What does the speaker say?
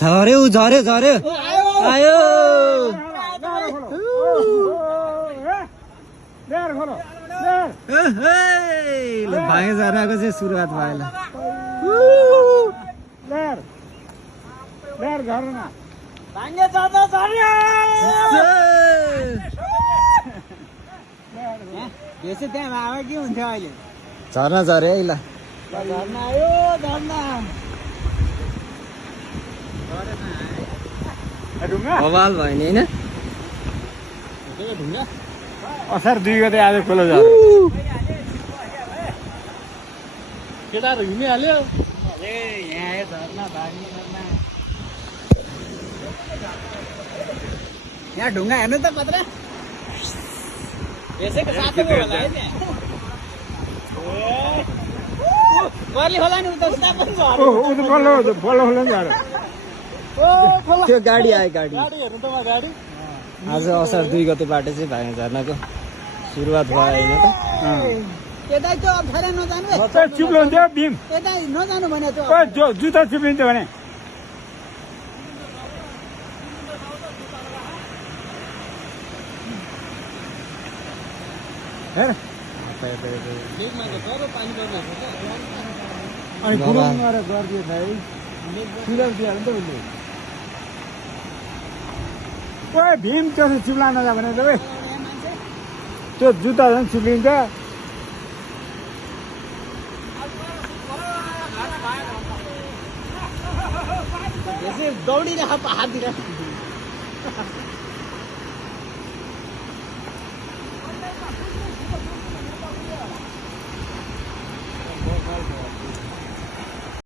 झर्यो झर्यो झर्यो आयो भाइ झर्नाको चाहिँ सुरुवात भयो त्यहाँ के हुन्थ्यो अहिले झर्ना झर्यो है ल झर्ना आयो झर्ना बवाल भयो नि होइन असार 2 गते आज खोला झर्यो केटाहरू हिँडिहाल्यो यहाँ आयो झर्ना भाग्ने झर्ना यहाँ ढुङ्गा हेर्नु त पत्र यसैको साथै होला है त्यहाँ कर्ली होला नि उता उता पनि झर्यो उ त बल्ल झर्यो त्यो गाडी आयो गाडी गाडी हेर्नु त गाडी आज असार 2 गतेबाट चाहिँ भाइ झर्नाको सुरुवात भयो होइन त यता त्यो अप्ठ्यारो नजानु है चिप्लो हुन्छ भीम यता नजानु भने त्यो जुत्ता चिप्लिन्छ भने हेर अनि गुरुङ गरेर गरिदियो भाइ सुरज दिइहाल्यो नि त उसले ओए भीम त्यो चिप्ला नजा भने त त्यो जुत्ता झन् चिप्लिन्छ दौडिरहेको हाततिर